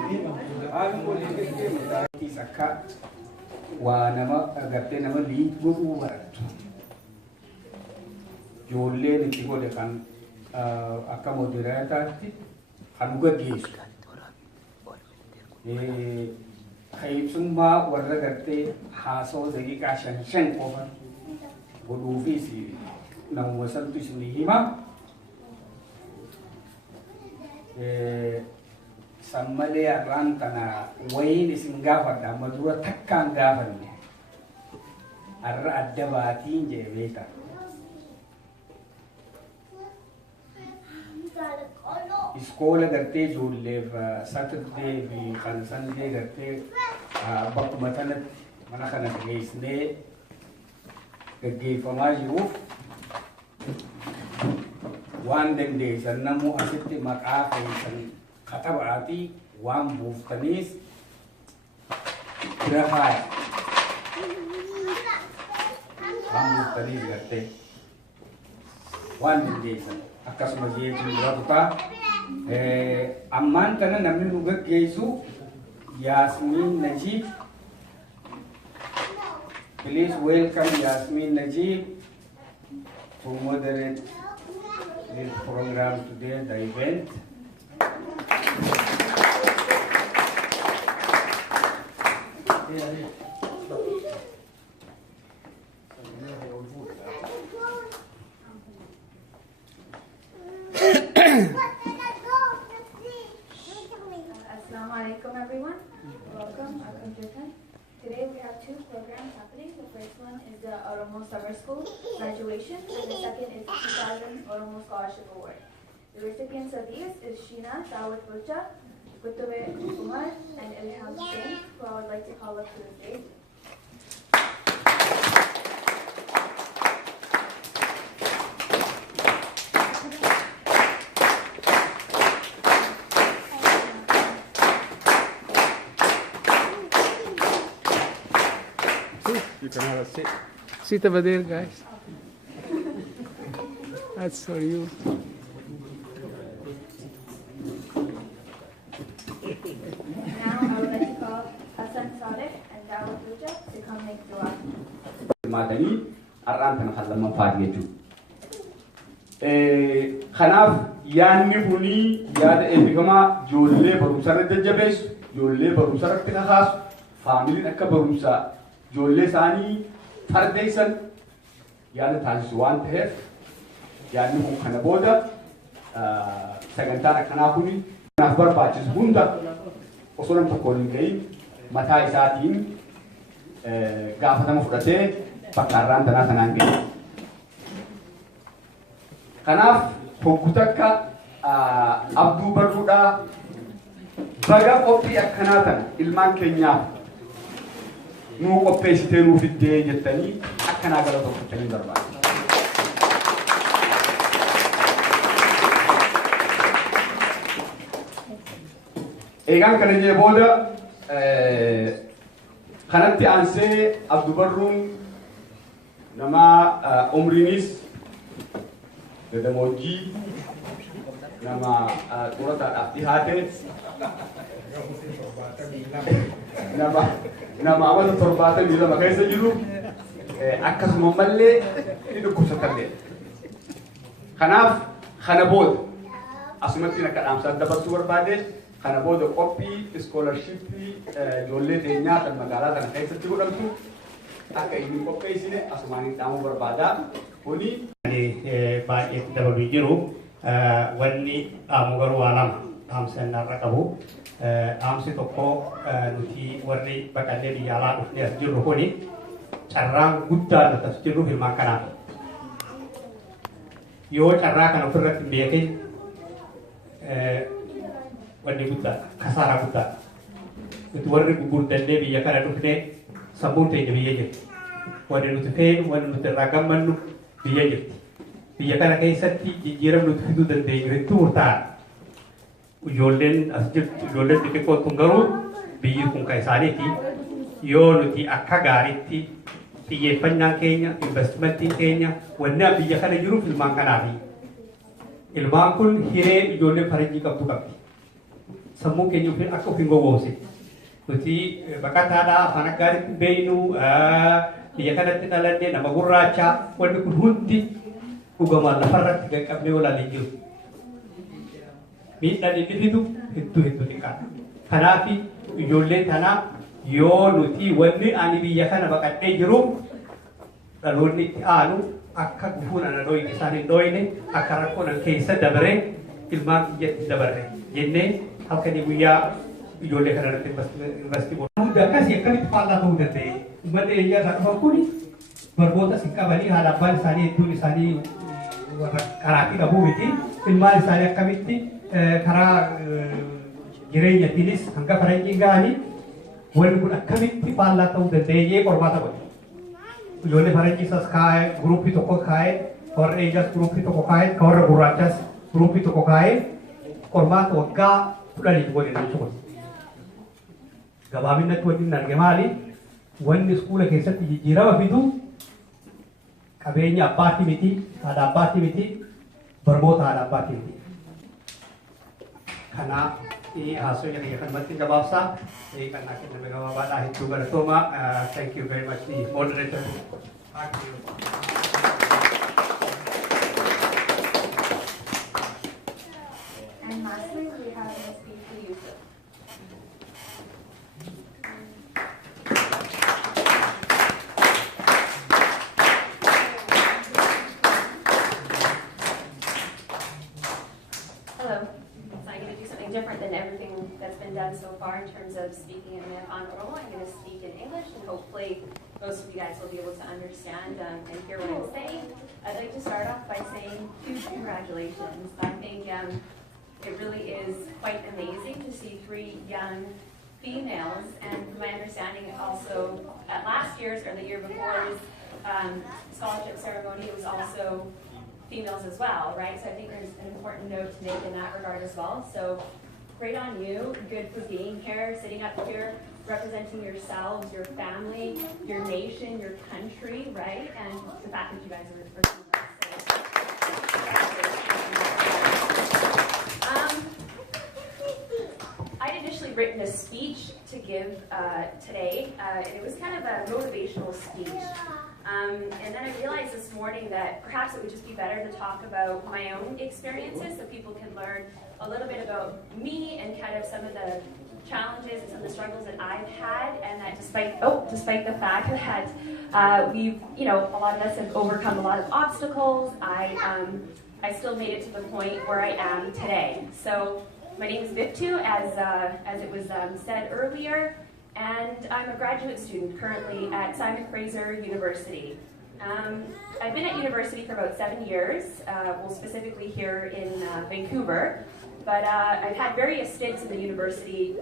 Aku boleh fikir mesti sakak wa nama agartee nama liit godhuu baratu. Ijoolleen itti godhe kan akka moderaataatti kan gaggeessu. Hayyummaa warra gartee haasawaa daqiiqaa 5 qofa godhuufis namuma santu isinii hima. Sammalee har'aan tana wayiin isin gaafadha amma dura takkaan gaafanne har'a adda baatiin jedhe beeka. Iskoola gartee ijoolleef Saturday fi kan Sunday gartee bakkuma kanatti mana kana geessinee gaggeeffamaa jiruuf waan dandeessan namuu asitti maqaa keessan katabaatii waan buuftaniis bira faaya waan buuftaniis gartee waan dandeessan akkasumas jechuun bira kutaa ammaan kana namni nu gaggeessu Yasmin Najib. Please welcome Yasmin Najib to moderate this program today, the event. Assalamu alaikum everyone. Welcome, Today we have 2 programs happening. The first one is the Oromo Summer School graduation, and the second is the 2000 Oromo Scholarship Award. The recipients of these is Sheena Dawat Bulcha, Gutave Umar, and Ilham Singh, who I would like to call up to the stage. You can have a sit. Sit over there, guys. That's for you. Now I would like to call Hassan Saleh and Dawat Bulcha to come make dua. Madani arraan kana khallama faadiyatu. Khanaaf yaanni kuni yaada eebikamaa ijoollee barumsarra jajjabeessu, ijoollee barumsarratti kakaasu, faamiliin akka barumsaa ijoollee isaanii fardeessan yaada taasisu waan ta'eef yaadni kun kana booda sagantaan akkanaa kuni kanaaf barbaachisu hunda osoo nam tokkoon hin gahin mataa isaatiin gaafatama fudhatee bakka har'aan tanaa kanaan gahe. Kanaaf hoggu takka abduu barruudhaa baga qophii akkanaa tan ilmaan keenyaaf nuu qopheessitee nuu fiddee jettanii akkanaa galatoomfachanii barbaada. Eegaan kana jee booda kanatti aansee abduu barruun nama umriinis dadamojjii nama xurataadhaaf dhihaate nama amata 72 keessa jiru akkasuma mallee ni dhukkubsatallee. Kanaaf kana booda asumatti akka dhaamsaa dabarsuu barbaade kana booda qophii iskoolarshipii ijoollee teenyaa kan magaalaa kana keessatti godhamtu akka inni qopheessine asumaaniin dhaamuu barbaada. Kuni baay'eetti dabaluu jiru wanni dhaamu garuu waa lama dhaamsannarra qabu. Dhaamsi tokko nuti warri baqallee biyya alaa dhufnee as jirru kuni carraan guddaa nuti as jirru ilmaan kanaaf. Yoo carraa kana ofirratti hin beekin wanni guddaa kasaaraa guddaa. Nuti warri gurguddannee biyya kana dhufnee sammuun teenya biyya jirti. Wanni nuti feenu wanni nuti irraa gammannu biyya jirti. Biyya kana keessatti jijjiiramni nuti fiduu dandeenyu hedduu murtaa'aadha. Ijoolleen as jirtu ijoolleen xixiqqoon kun garuu biyyi kun kan isaaniiti. Yoo nuti akka gaariitti xiyyeeffannaan keenya investimentiin keenya wanni biyya kana jiruuf ilmaan kanaafi. Ilmaan kun hiree ijoolleen faranjii qabdu qabdi. sammuu keenya akka ofiin gowwoomsine. Nuti baqataadhaa afaan akkaatti beeynu biyya kanatti dhalannee nama gurraachaa wanti kun hundi dhugamaan lafarratti qaqqabnee olaalee jiru. Miidhaan inni fidu hedduu xiqqaadha. Kanaaf ijoollee tanaa yoo nuti wanni ani biyya kana baqadhee jiru dhaloonni itti aanu akka gufuun ana dhooyne isaan hin dhooyne akka rakkoon an keessa dabaree ilmaan biyyatti dabarre jennee halkanii guyyaa ijoollee kana irratti investii godhu. Hunda akkasii akkamitti faallaa ta'uu danda'e? Uummanni eeyyaa isaa dhufan kun barnoota sin qabanii haala abbaan isaanii hedduun isaanii karaatii dhabuu miti. Ilmaan isaanii akkamitti karaa jireenyatiinis hanga faranjii ga'anii wanni kun akkamitti faallaa ta'uu danda'e qormaata godhe. Ijoollee faranjiisas kaa'ee guruppii tokko kaa'ee warra eeyyaas guruppii tokko kaa'ee ka warra gurraachas guruppii tokko kaa'ee qormaata waggaa 10 godhe jechuudha. Gabaabinatti wajjin arge maali? Wanni iskuula keessatti jijjiirama fidu qabeenya abbaatii miti, haadha abbaatii miti, barnoota haadha abbaatii miti. Kanaaf haasoo jedhee kanumatti gabaabsaa kannaa kenname gabaabaadhaa hedduu galatooma. Thank you very much, the moderator. Thank you. And lastly, we have Ms. B.P. Yusuf. Hello. So I'm going to do something different than everything that's been done so far in terms of speaking in Oromo. I'm going to speak in English, and hopefully most of you guys will be able to understand and hear what I'm saying. I'd like to start off by saying huge congratulations. I think it really is quite amazing to see 3 young females, and from my understanding also at last year's or the year before's scholarship ceremony, it was also females as well, right? So I think there's an important note to make in that regard as well. So great on you, good for being here, sitting up here, representing yourselves, your family, your nation, your country, right? And the fact that you guys are females. I'd initially written a speech to give today, and it was kind of a motivational speech. And then I realized this morning that perhaps it would just be better to talk about my own experiences so people can learn a little bit about me and kind of some of the challenges and some of the struggles that I've had, and that despite the fact that we've, a lot of us have overcome a lot of obstacles, I still made it to the point where I am today. So my name is Viptu, as it was said earlier. And I'm a graduate student currently at Simon Fraser University. I've been at university for about 7 years, well specifically here in Vancouver, but I've had various stints in the university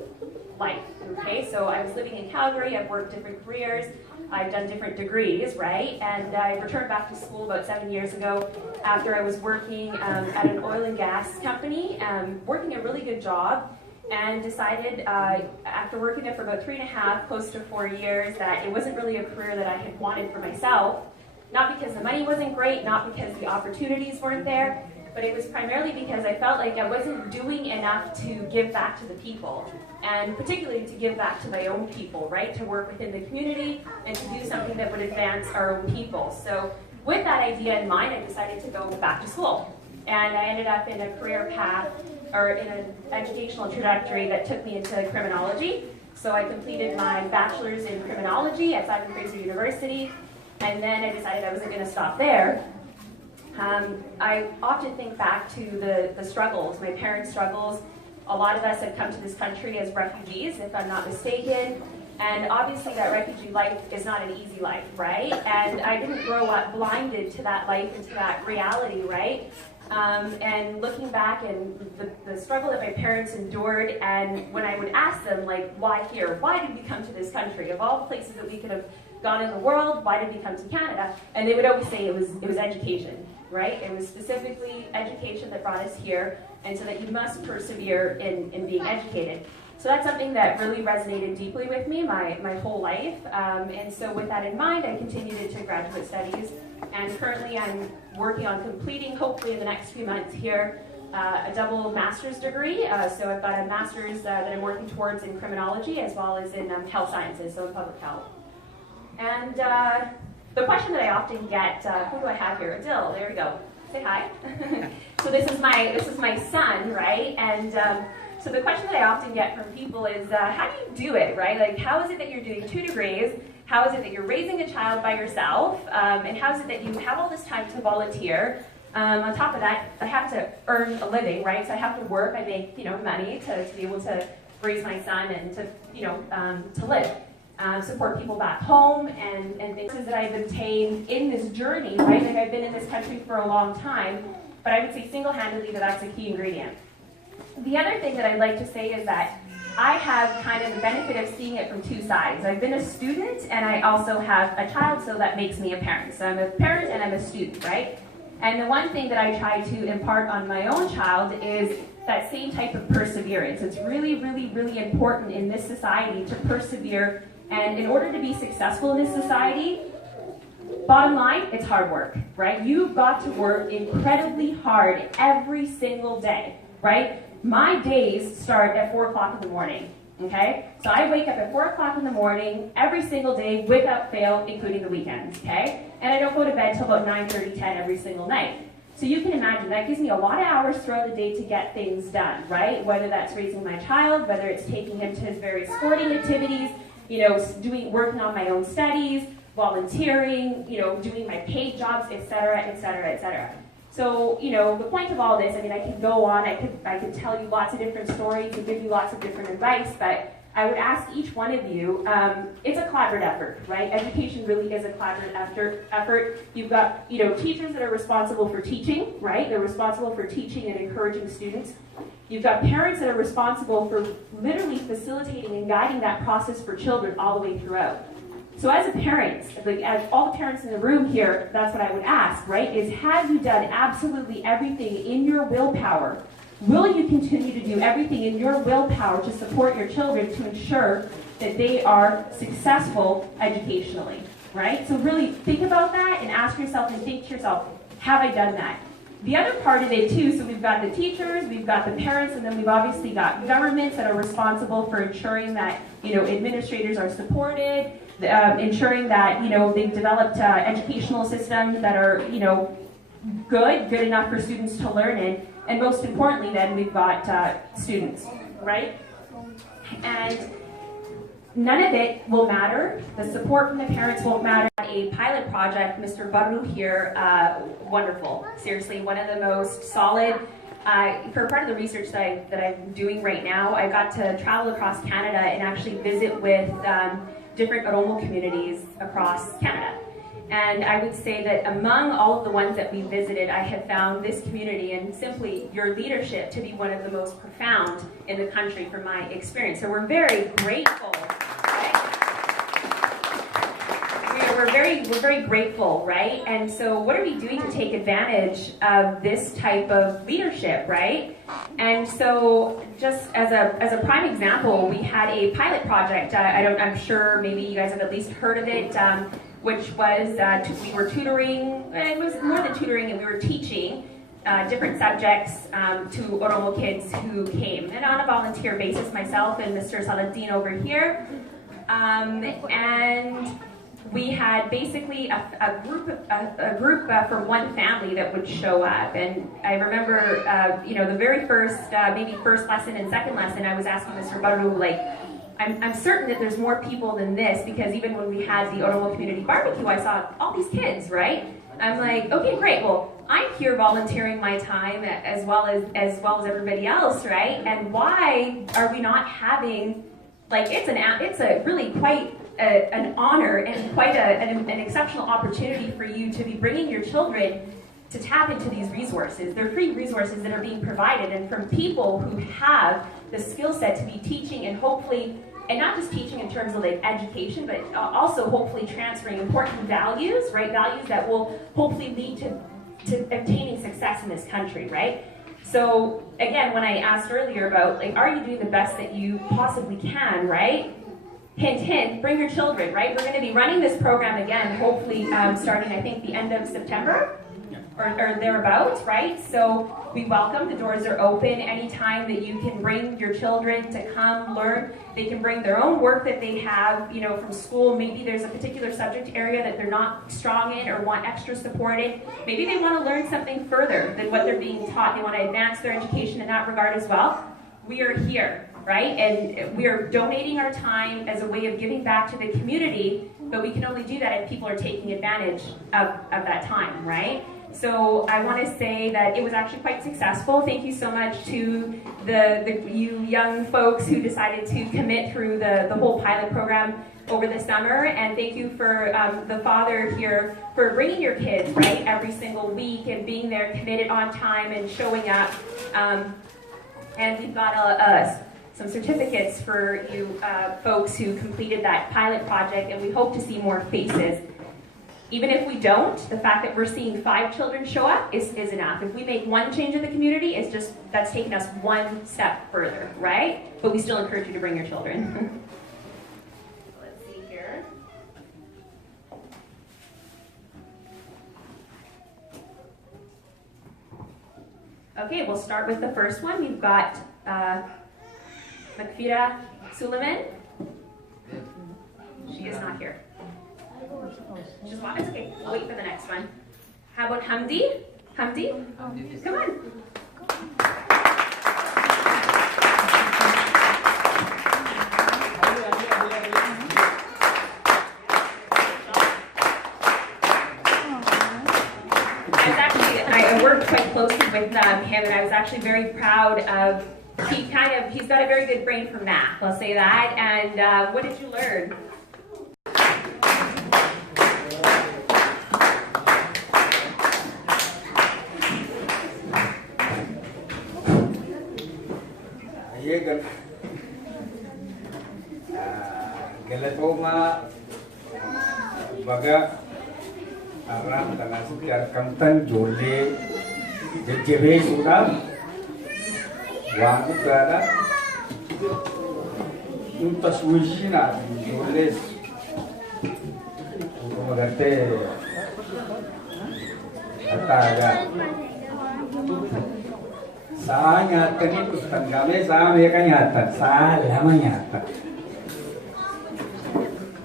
life, okay? So I was living in Calgary, I've worked different careers, I've done different degrees, right? And I returned back to school about 7 years ago after I was working at an oil and gas company, working a really good job, and decided after working there for about 3.5, close to 4 years, that it wasn't really a career that I had wanted for myself. Not because the money wasn't great, not because the opportunities weren't there, but it was primarily because I felt like I wasn't doing enough to give back to the people, and particularly to give back to my own people, right? To work within the community and to do something that would advance our own people. So with that idea in mind, I decided to go back to school. And I ended up in a career path, or in an educational trajectory that took me into criminology. So I completed my bachelor's in criminology at Simon Fraser University, and then I decided I wasn't going to stop there. I often think back to the struggles, my parents' struggles. A lot of us have come to this country as refugees, if I'm not mistaken. And obviously that refugee life is not an easy life, right? And I didn't grow up blinded to that life and to that reality, right? And looking back and the struggle that my parents endured, and when I would ask them, like, why here? Why did we come to this country? Of all the places that we could have gone in the world, why did we come to Canada? And they would always say it was education, right? It was specifically education that brought us here, and so that you must persevere in being educated. So that's something that really resonated deeply with me my whole life. And so with that in mind, I continued into graduate studies. And currently I'm working on completing, hopefully in the next few months here, a double master's degree. So I've got a master's that I'm working towards in criminology as well as in health sciences, so in public health. And the question that I often get, who do I have here? Adil, there we go. Say hi. So this is my son, right? And so the question that I often get from people is, how do you do it, right? Like, how is it that you're doing 2 degrees? How is it that you're raising a child by yourself? And how is it that you have all this time to volunteer? On top of that, I have to earn a living, right? So I have to work. I make, money to be able to raise my son and to, to live. Support people back home and things that I've obtained in this journey, right? Like, I've been in this country for a long time, but I would say single-handedly that that's a key ingredient. The other thing that I'd like to say is that I have kind of the benefit of seeing it from 2 sides. I've been a student and I also have a child, so that makes me a parent. So I'm a parent and I'm a student, right? And the one thing that I try to impart on my own child is that same type of perseverance. It's really, really, really important in this society to persevere. And in order to be successful in this society, bottom line, it's hard work, right? You've got to work incredibly hard every single day, right? My days start at 4 o'clock in the morning, okay? So I wake up at 4 o'clock in the morning every single day, without fail, including the weekends, okay? And I don't go to bed till about 9:30, 10 every single night. So you can imagine that gives me a lot of hours throughout the day to get things done, right? Whether that's raising my child, whether it's taking him to his various sporting activities, working on my own studies, volunteering, doing my paid jobs, etc., etc., etc. So, the point of all this, I mean, I could go on, I could tell you lots of different stories and give you lots of different advice, but I would ask each one of you, it's a collaborative effort, right? Education really is a collaborative effort. You've got, teachers that are responsible for teaching, right? They're responsible for teaching and encouraging students. You've got parents that are responsible for literally facilitating and guiding that process for children all the way throughout. So as a parent, like as all the parents in the room here, that's what I would ask, right? Is have you done absolutely everything in your willpower? Will you continue to do everything in your willpower to support your children to ensure that they are successful educationally, right? So really think about that and ask yourself and think to yourself, have I done that? The other part of it too, so we've got the teachers, we've got the parents, and then we've obviously got governments that are responsible for ensuring that, administrators are supported, ensuring that, they've developed educational systems that are, good enough for students to learn in. And most importantly, then, we've got students, right? And none of it will matter. The support from the parents won't matter. A pilot project, Mr. Baru here, wonderful. Seriously, one of the most solid. For part of the research that I'm doing right now, I got to travel across Canada and actually visit with different Oromo communities across Canada. And I would say that among all of the ones that we visited, I have found this community and simply your leadership to be one of the most profound in the country from my experience. So we're very grateful. Right? We're very grateful, right? And so what are we doing to take advantage of this type of leadership, right? And so just as a prime example, we had a pilot project. I'm sure maybe you guys have at least heard of it. Which was, we were tutoring, it was more than tutoring, and we were teaching different subjects to Oromo kids who came. And on a volunteer basis, myself and Mr. Saladin over here. And we had basically a group from one family that would show up. And I remember, the very first, maybe first lesson and second lesson, I was asking Mr. Baru, like, I'm certain that there's more people than this, because even when we had the Oromo Community Barbecue, I saw all these kids, right? I'm like, okay, great. Well, I'm here volunteering my time as well as everybody else, right? And why are we not having, like, it's a really quite an honor and quite an exceptional opportunity for you to be bringing your children to tap into these resources. They're free resources that are being provided, and from people who have the skill set to be teaching and hopefully, and not just teaching in terms of like education, but also hopefully transferring important values, right? Values that will hopefully lead to obtaining success in this country, right? So again, when I asked earlier about like, are you doing the best that you possibly can, right? Hint, hint, bring your children, right? We're going to be running this program again, hopefully starting, I think, the end of September. or thereabouts, right? So we welcome, the doors are open anytime that you can bring your children to come learn. They can bring their own work that they have, you know, from school. Maybe there's a particular subject area that they're not strong in or want extra support in. Maybe they want to learn something further than what they're being taught. They want to advance their education in that regard as well. We are here, right? And we are donating our time as a way of giving back to the community, but we can only do that if people are taking advantage of that time, right? So I want to say that it was actually quite successful. Thank you so much to you young folks who decided to commit through the whole pilot program over the summer, and thank you for the father here for bringing your kids, right, every single week and being there committed on time and showing up. And we've got some certificates for you folks who completed that pilot project, and we hope to see more faces. Even if we don't, the fact that we're seeing 5 children show up is enough. If we make one change in the community, that's taken us one step further, right? But we still encourage you to bring your children. Let's see here. Okay, we'll start with the first one. We've got Makfira Suleiman. She is not here. Just watch. It's okay. We'll wait for the next one. How about Hamdi? Hamdi? Come on. I worked quite closely with him, and I was actually very proud of. He's got a very good brain for math. I'll say that. And what did you learn? Galatoma baga aram dengan sekian kamtan jole jejebe sudah wangu berada untuk wisina jole untuk mengerti kata saya nyata ni ustaz kami saya mereka nyata saya lama nyata.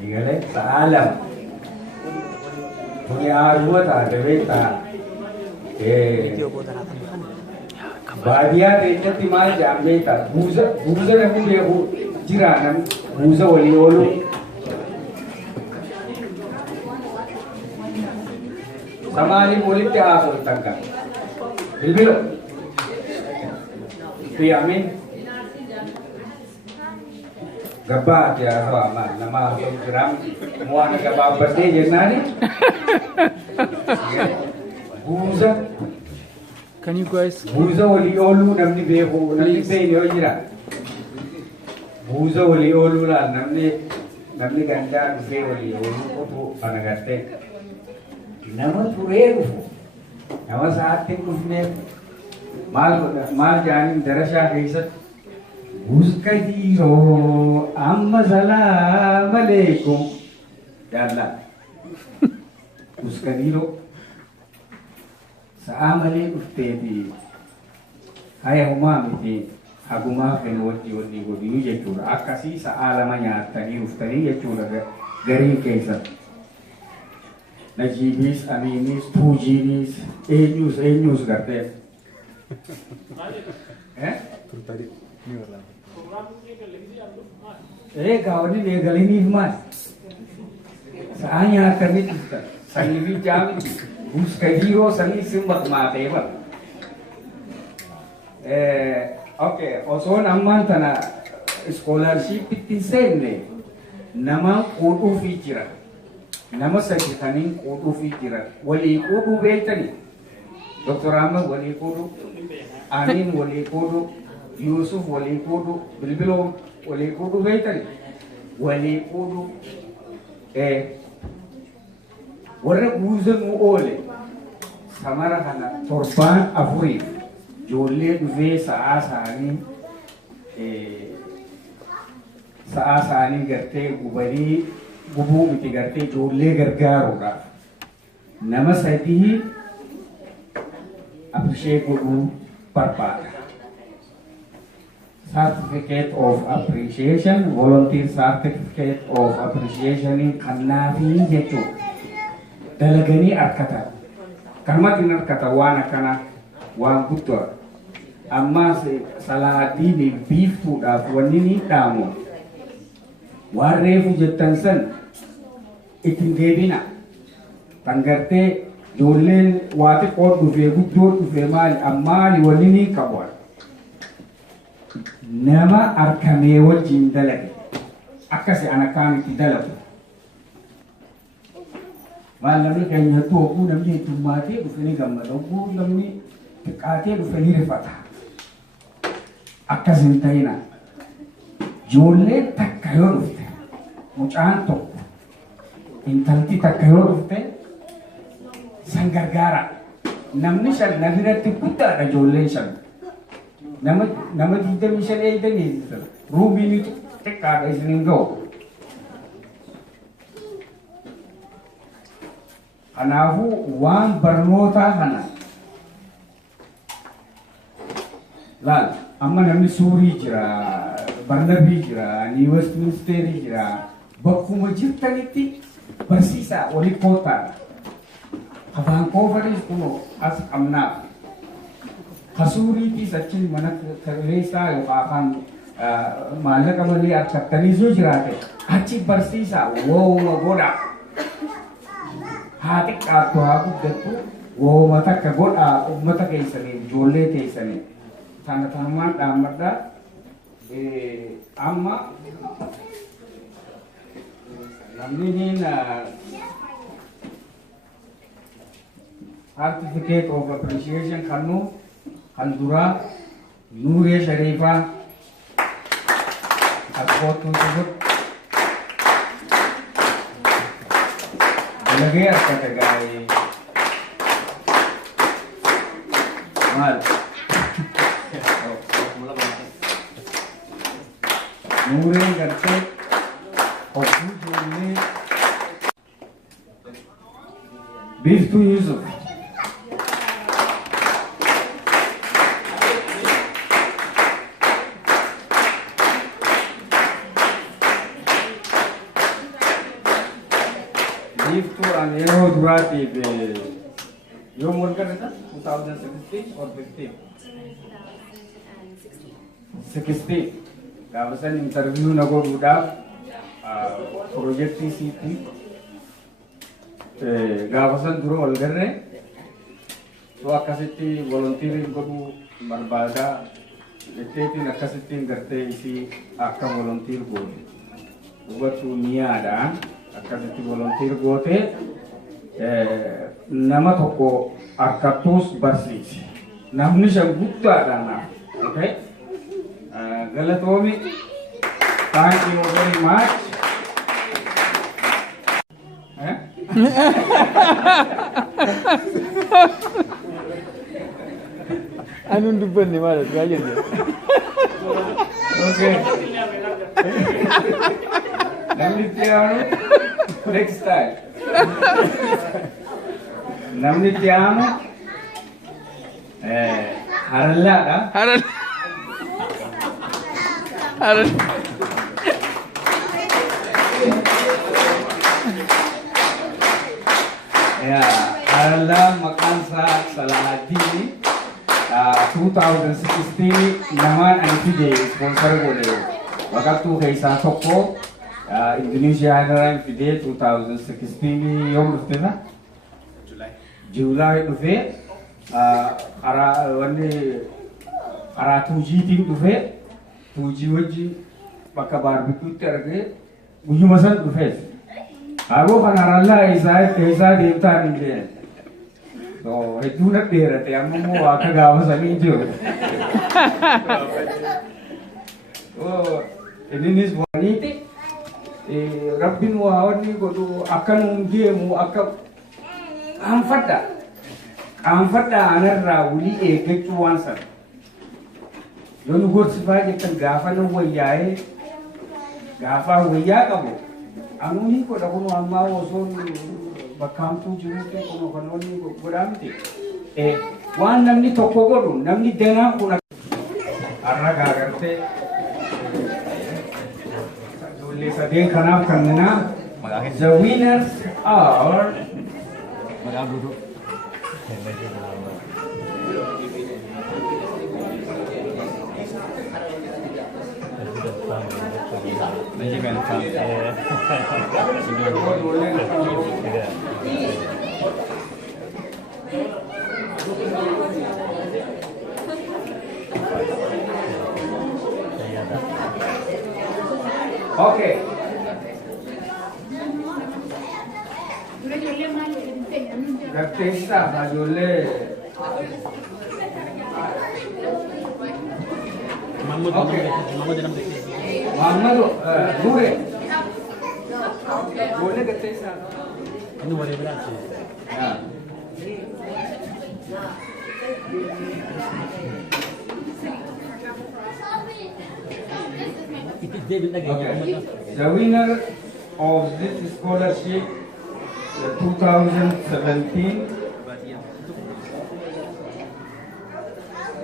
Igale saalam punya arwah ada beta badia itu di mana jam beta buza aku dia jiranan buza wali olu samali boleh dia asal tangga bilbilo piamin Gabah dia sama nama program muan gabah birthday jenari buza Can you guys buza wali olu namni beho namni beho jira buza wali olu la namni ganda beho wali olu ko panagate nama tureru nama saat tingkufne mal janin darasha kaisa Uskadiro amma salam alaikum Yalla Uskadiro Salam alaikum Tedi Hai umamiti Aguma fenwati wadi wadi jechura Akasi saalamanya Tani uftari jechura Gari kaisa Najibis, aminis, tujinis Enyus garte Kau ni legal ini mas. Saya akan itu. Saya ini jam. Uskadiro saya simbak mati pak. Okay. Also nama tanah scholarship itu sendiri. Nama kodu fikir. Nama saya tani kodu fikir. Wali kodu betani. Dr. Ahmad wali kodu. Amin wali kodu. Yusuf wali kudu bilbilo wali kudu beitali wali kudu warra guzan ole samara hana torban afuri jolle duve saasani garte gubari gubu miti garte jolle gargaru ra nama sadihi appreciate godhuu barbaada. Certificate of appreciation, volunteer certificate of appreciation kannaafi jechuudha. Dalaganii harkatan. Kalmatiin harkatan waan akkana waan guddaa. Ammas salaadiin biiftuudhaaf wanni ni dhaamu. Waan reefu jettan san ittiin deebina. Kan gartee ijoolleen waa xiqqoo dhufee guddoo dhufee maali wanni ni qabu. Nama arkamee wajjin dalage akkasi ana kaanitti dalagu. Maal namni keenya to'uu namni heddummaatee dhufanii gammada oguu namni xiqqaatee dhufanii rifata. Akkas hin ta'ina. Ijoolleen takka yoo dhufte mucaan tokko intalti takka yoo dhufte san gargaara. Namni shan na biratti guddaadha ijoolleen shan. Nama 25 eegdanii ruumiin xiqqaadha isiniin ga'u. Kanaafuu waan barnootaa kana laal amma namni Suurii jira, Barnabii jira, Westminsterii jira, bakkuma jirtanitti barsiisaa walii kootaadha. Vancouveris kunoo as qabnaaf. Kasuuriitis achiin mana kaleessaa yookaan maallaqa malee harkattanii yoo jiraate achi barsiisaa wooma godha. Haa xiqqaattu haa guddattu wooma takka godhaa uummata keessanii ijoollee keessanii. Tana tanumaan dhaammadhaa amma namni niin certificate of appreciation kannu kan duraa Nuuree Shariifaa asxootuun tuqut dalagee harkata gaa'ee maal Nuureen gartee hogguu ijoollee Biiftuu Yusuf Biiftuu an yeroo duraatiif yoom wal gargaarta 2016 or 15? 16 gaafa san interview na godhuudhaaf projektii siitii gaafa san dura wal garree yoo akkasitti volunteering godhuu barbaadaa jetteetiin akkasittiin gartee isii akka volunteer goote hubachuu ni yaadaan akkasitti volunteer goote nama tokko harkattuus barsiise namni shan guddaadhaan naaf okay Galatomi, thank you very much. Anun dubban ne malam ga yadda. Okay. Namni piano next time. Namni piano haralla da. Haralla. Ya, haralla makansa Salahaddin 2016 naman ang fide sponsor boleh. Waktu kaisa toko Indonesia ada fide 2016 yom lupa na? July lupa. Ara wani ara tujiting lupa. Tuji wajib pakai barbecue terge, buju masan bufet. Aku kan aralla isa devta ni dia. So itu nak dia rete, amu mau aku gawas ani jo. Oh ini nis wanita, Rabbin wahad ni kodo akan dia mu akan amfada anar rawuli kecuan san. Yon gursifa jekan gafa no wayae gafa waya kabo anu ni ko da kono amma wo so bakam tu juru te kono kono ni ko godamti waan namni tokko godhu namni danaan kun arragaa agartee ijoollee sadeen kanaaf kannina the winners are okay. Gattesa ijoollee Muhammadu Nure boleh gattesa ini boleh berarti ya okay. The winner of this scholarship, the 2017,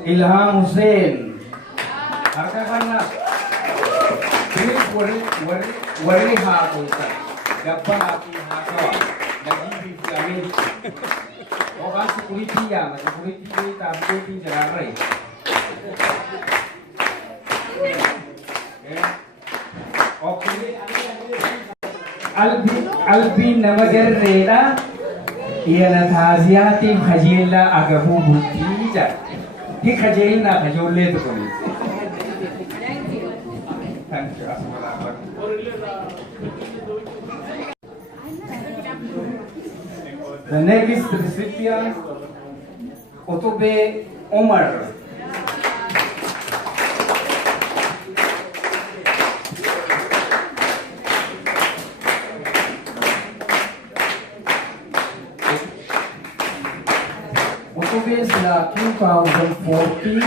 Ilham Hussein. Harga mana? Ini wari hakulta. Gampang hati hakau. Lagi kami. Orang security ya, security ini tapi pinjaran. Okay. Albi namagarreedha iyana taaziyaatiin kajeellaa agabuu bultii jedha. Hi kajeelnaa kajoollee tokkoni. The next recipient, Otobe Omar. Is 2014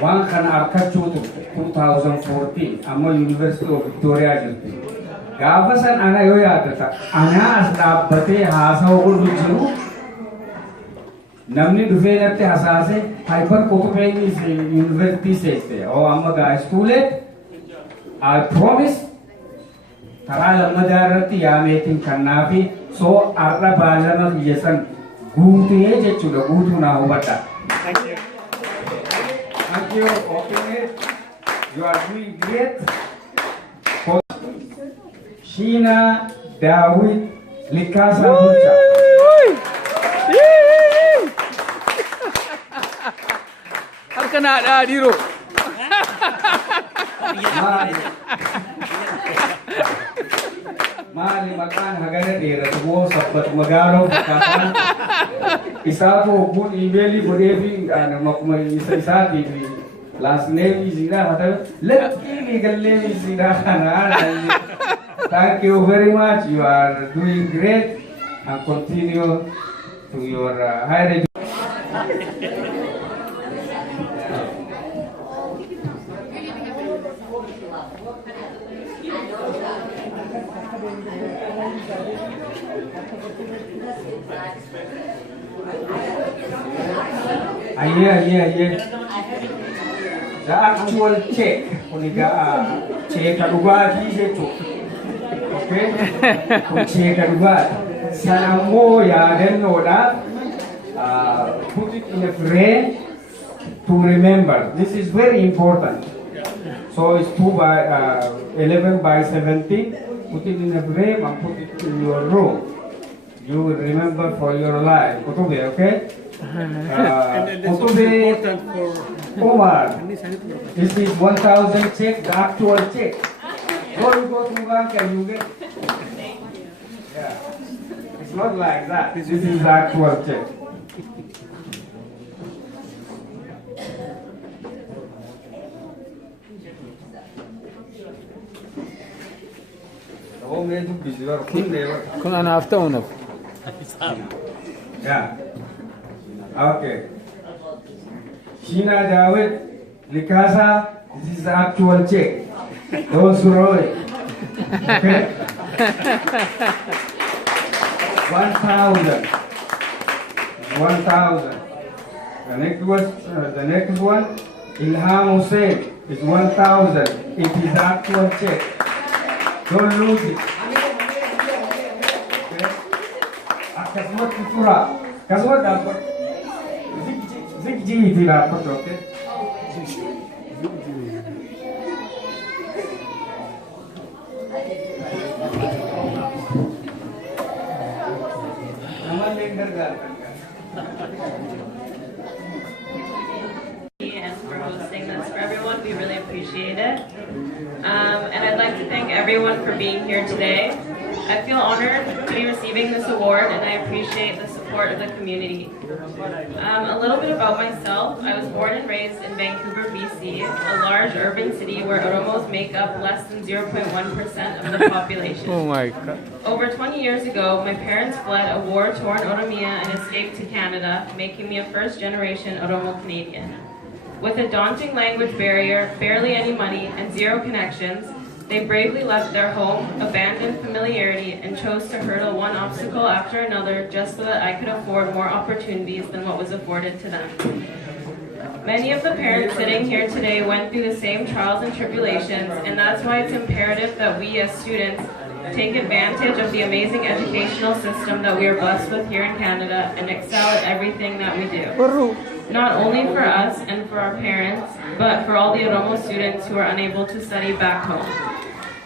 one can arkachuutu 2014 amma University of Victoria jirti gaafa san ana yoo yaadata ana as dhaabbatee haasawaa godhu jiru namni dhufee natti hasaase hyper Kotobeenis University seeste oo amma gaasituulee I promise karaa lammadaa irratti yaameetiin kannaafi soo arra baalama biyya san guutee jechuudha guutuu naa hubadha. Thank you. Thank you. Okay. You are doing great. Sheena David Likasa Bulcha. Harka na da diro. Mali makan hagana dera tuwo sabbat magaro kasan isato bun email bodevi ana makma isa di last name isira hata lucky legal name isira kana. Thank you very much. You are doing great and continue to your higher education. Yeah. The actual check, check adugati jechu. Okay? Check adugati. Sanamo ya denoda. Put it in a frame to remember. This is very important. So it's 2 by 11 by 17. Put it in a frame and put it in your room. You will remember for your life. Okay? Omar, this is 1,000 check, the actual check. So you go to bank and you get. Yeah, it's not like that. This is the actual check. Kun ana aftaunaf. Yeah. Okay. Sheena David Likasa, this is the actual check. Don't throw it. Okay? 1,000. 1,000. The next one, Ilham Hussein is 1,000. It is actual check. Don't lose it. Akasmat Tura. Kasmat dapat. Zigji itu dapat, okay? Nama Lendergar. And for hosting this for everyone. We really appreciate it. And I'd like to thank everyone for being here today. I feel honored to be receiving this award, and I appreciate the support of the community. A little bit about myself. I was born and raised in Vancouver, BC, a large urban city where Oromos make up less than 0.1% of the population. Oh my God. Over 20 years ago, my parents fled a war-torn Oromia and escaped to Canada, making me a first-generation Oromo Canadian. With a daunting language barrier, barely any money, and zero connections, they bravely left their home, abandoned familiarity, and chose to hurdle one obstacle after another just so that I could afford more opportunities than what was afforded to them. Many of the parents sitting here today went through the same trials and tribulations, and that's why it's imperative that we as students take advantage of the amazing educational system that we are blessed with here in Canada and excel at everything that we do. Not only for us and for our parents, but for all the Oromo students who are unable to study back home.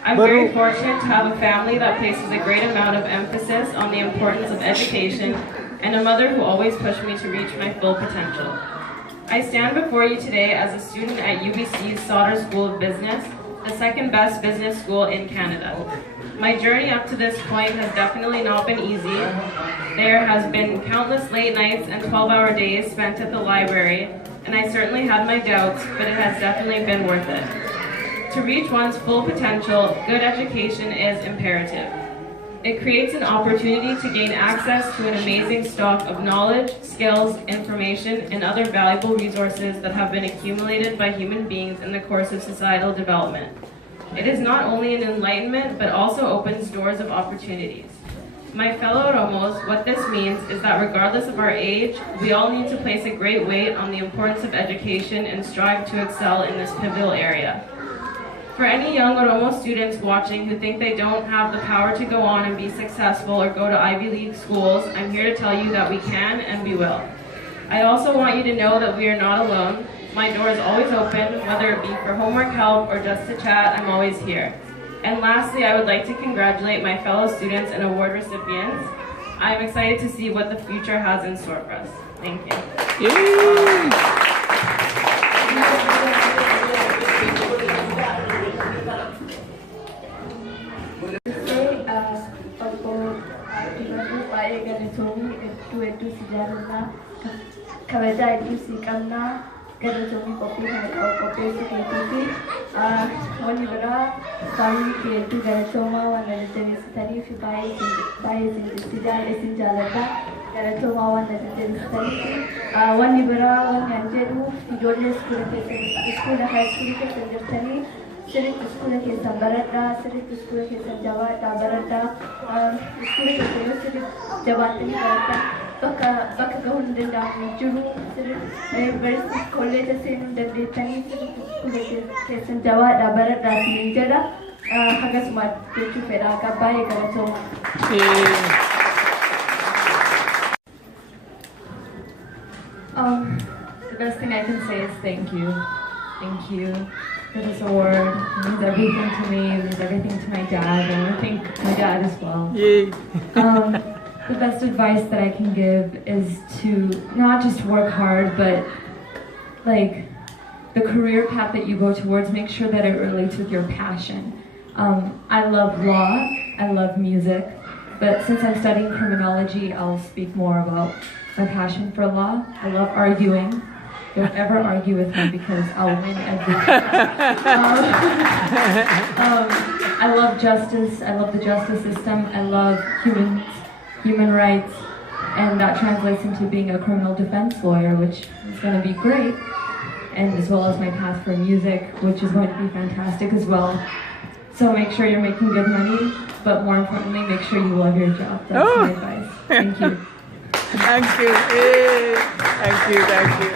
I'm very fortunate to have a family that places a great amount of emphasis on the importance of education and a mother who always pushed me to reach my full potential. I stand before you today as a student at UBC's Sauder School of Business, the second best business school in Canada. My journey up to this point has definitely not been easy. There has been countless late nights and 12-hour days spent at the library, and I certainly had my doubts, but it has definitely been worth it. To reach one's full potential, good education is imperative. It creates an opportunity to gain access to an amazing stock of knowledge, skills, information, and other valuable resources that have been accumulated by human beings in the course of societal development. It is not only an enlightenment, but also opens doors of opportunities. My fellow Oromos, what this means is that regardless of our age, we all need to place a great weight on the importance of education and strive to excel in this pivotal area. For any young Oromo students watching who think they don't have the power to go on and be successful or go to Ivy League schools, I'm here to tell you that we can and we will. I also want you to know that we are not alone. My door is always open, whether it be for homework help or just to chat, I'm always here. And lastly, I would like to congratulate my fellow students and award recipients. I'm excited to see what the future has in store for us. Thank you. Yay! Kabaja itu si karena kada jomi kopi hai au kopi se ketuti wani bara sari ke tu gara choma wana jeni stari fi bai sin sida esin jalata gara choma wana jeni stari wani bara wani anjeru jolle school high school ke sanjani सिर्फ school के संबरता सिर्फ school के संजावा ताबरता school के सिर्फ जवाब नहीं करता बक गहुंडा जुरू सिर्फ बड़े कॉलेज से नंदे तनी सिर्फ स्कूल के संजावा ताबरता सिंजरा हगस मत के फेरा का बाय कर तो The best thing I can say is thank you. Thank you for this award. It means everything to me. It means everything to my dad. And I think my dad as well. Yay! The best advice that I can give is to not just work hard, but like the career path that you go towards, make sure that it relates with your passion. I love law. I love music. But since I'm studying criminology, I'll speak more about my passion for law. I love arguing. Don't ever argue with me because I'll win every time. I love justice. I love the justice system. I love human rights, and that translates into being a criminal defense lawyer, which is going to be great, and as well as my path for music, which is going to be fantastic as well. So make sure you're making good money, but more importantly, make sure you love your job. That's my advice. Thank you. Thank you. Hey. Thank you. Thank you.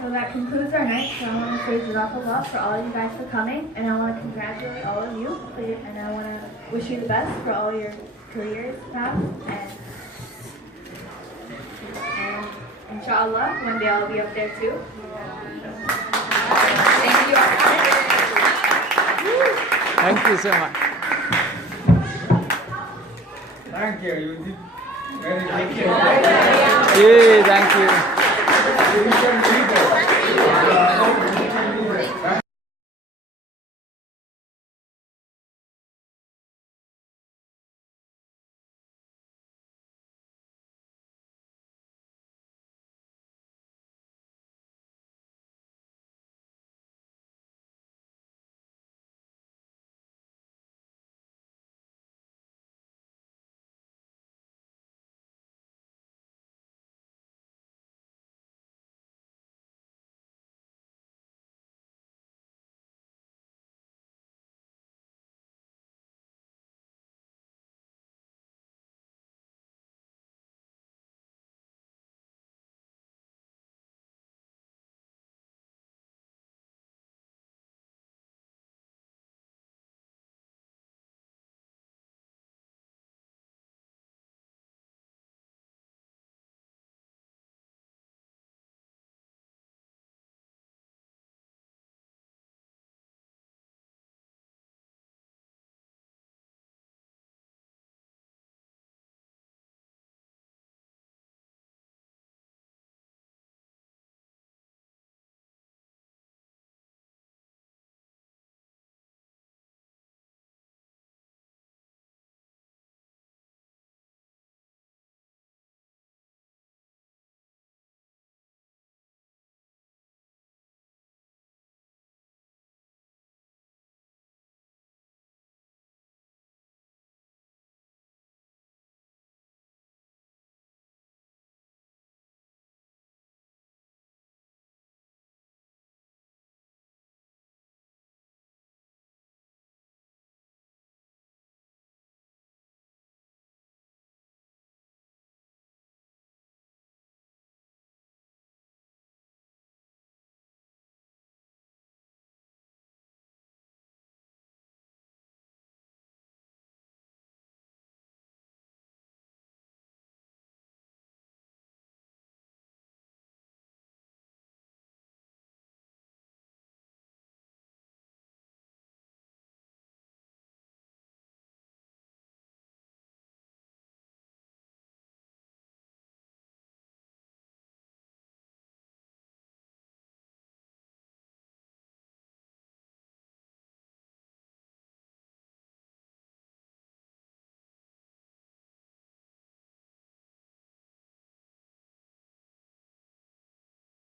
So that concludes our night. So I want to say jazakallah for all of you guys for coming, and I want to congratulate all of you, and I want to wish you the best for all your careers now, and inshallah, one day I'll be up there too. Thank you all. Thank you so much. Thank you. You did very good. Hey, thank you.